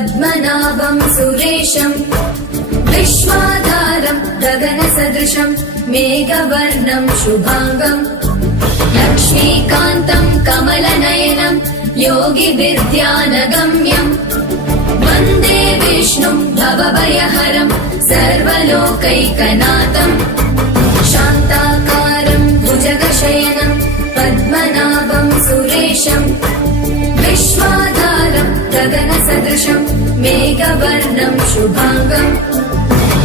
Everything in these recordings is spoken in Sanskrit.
पद्मनाभं सुरेशं विश्वाधारं गगनसदृशं मेघवर्णं शुभांगं लक्ष्मीकान्तं कमलनयनं योगिविद्यानगम्यं वन्दे विष्णुं भवभयहरं सर्वलोकैकनाथं शान्ताकारं भुजगशयनं पद्मनाभं सुरेशं विश्वाधारं गगनसदृशं मेघवर्णं शुभांगं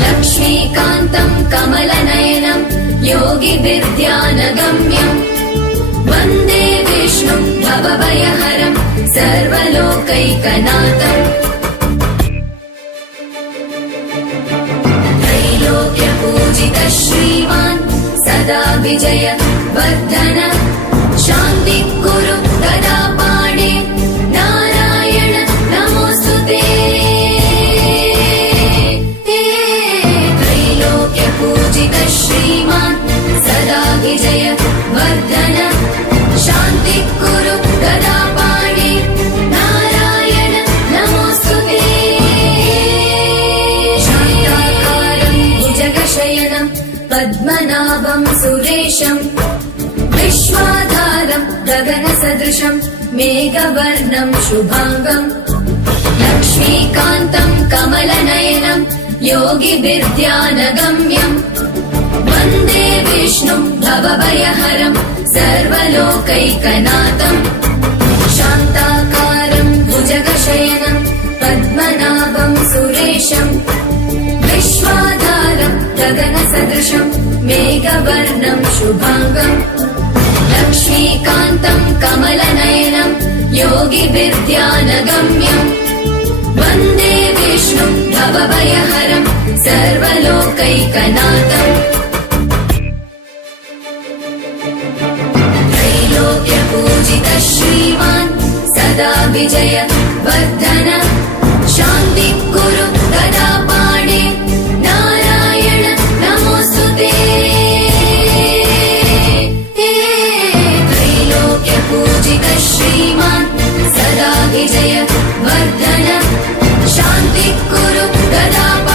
लक्ष्मीकान्तं कमलनयनं योगिविद्यानगम्यं वन्दे विष्णुं भवभयहरं सर्वलोकैकनाथं त्रैलोक्यपूजितः श्रीमान् सदा विजय वर्धन शान्तिः गदा पाणे नारायण नमोऽस्तुते त्रैलोक्यपूजितः श्रीमान् सदा विजय वर्धन शान्तिः गदा पाणे नारायण नमोऽस्तुते शान्ताकारं भुजगशयनं पद्मनाभं सुरेशं विश्वाधारं गगनसदृशं मेघवर्णं शुभांगं लक्ष्मीकान्तं कमलनयनं योगिविद्यानगम्यं वन्दे विष्णुं भवभयहरं सर्वलोकैकनाथं शान्ताकारं भुजगशयनं पद्मनाभं सुरेशं विश्वाधारं गगनसदृशं मेघवर्णं शुभांगं लक्ष्मीकान्तं कमलनयनं योगिविद्यानगम्यं वन्दे विष्णुं भवभयहरं सर्वलोकैकनाथं त्रैलोक्यपूजितः श्रीमान् सदा विजय वर्धन शान्तिः गदा पाणे नारायण नमोऽस्तुते त्रैलोक्यपूजितः श्रीमान् सदा विजय वर्धन शान्तिः गदा पाणे